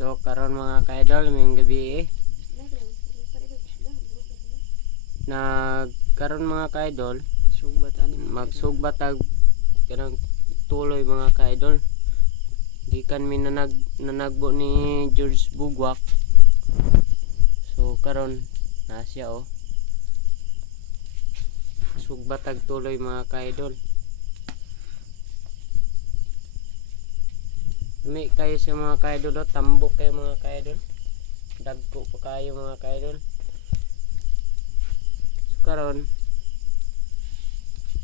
So karon mga ka-idol, may gabi nagkaroon mga ka-idol, magsugbat kanang tuloy mga ka-idol. Gikan mi nanagbo ni George Bugwak. So karon na siya sugbatag tuloy mga ka-idol. May kayo sa mga ka-idol, tambok kayo mga ka-idol, dagko pa kayo mga ka-idol. So karon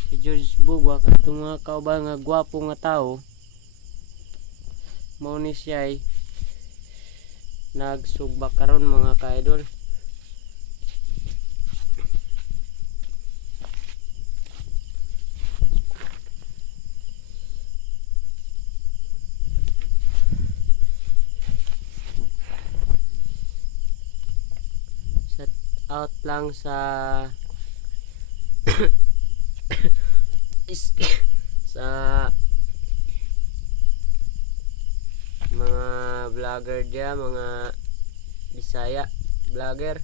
si George Bugwak at mga kauban nga gwapo nga tao, mao ni siya ay nagsugbak karon mga ka-idol. Shout out lang sa sa mga vlogger dia, mga Bisaya vlogger.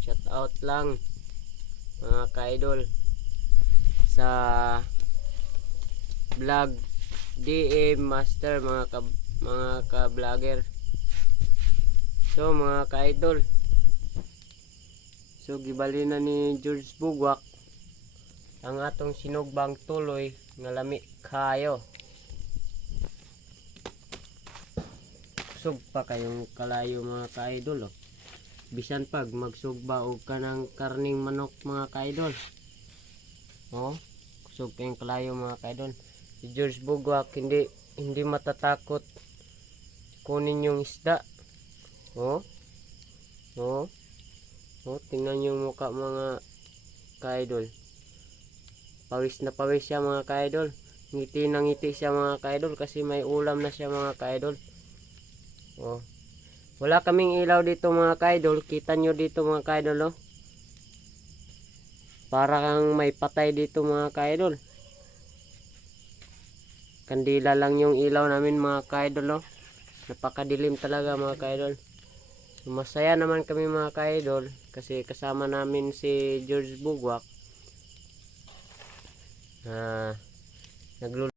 Shout out lang mga ka-idol sa vlog DM Master, mga ka-vlogger. So mga ka-idol, so gibali na ni George Bugwak ang atong sinugbang tuloy nga lami kayo. Sug pa kayong kalayo mga ka-idol bisan pag magsugba og kanang karning manok mga ka-idol. Sug kayong kalayo mga ka-idol. Si George Bugwak hindi matatakot kunin yung isda. Tingnan yung mukha mga ka-idol. Pawis na pawis siya mga ka-idol. Ngiti na ngiti siya mga ka-idol kasi may ulam na siya mga ka-idol. Wala kaming ilaw dito mga ka-idol. Kita nyo dito mga ka-idol. Para kang may patay dito mga ka-idol. Kandila lang yung ilaw namin mga ka-idol. Napakadilim talaga mga ka-idol. So, masaya naman kami mga ka-idol kasi kasama namin si George Bugwak. Nagluluto